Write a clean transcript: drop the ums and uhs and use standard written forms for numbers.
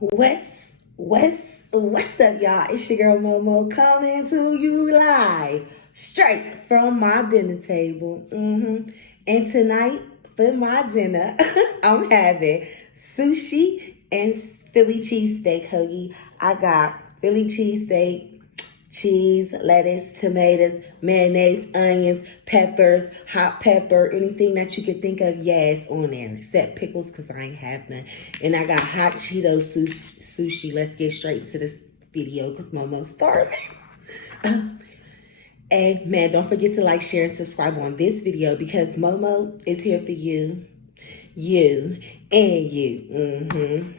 What's up, y'all? It's your girl Momo coming to you live, straight from my dinner table. And tonight, for my dinner, I'm having sushi and Philly cheesesteak hoagie. I got Philly cheesesteak, cheese, lettuce, tomatoes, mayonnaise, onions, peppers, hot pepper, anything that you could think of, yes, on there, except pickles because I ain't have none. And I got hot Cheetos sushi. Let's get straight to this video because Momo's starving. And man, don't forget to like, share, and subscribe on this video because Momo is here for you, and you.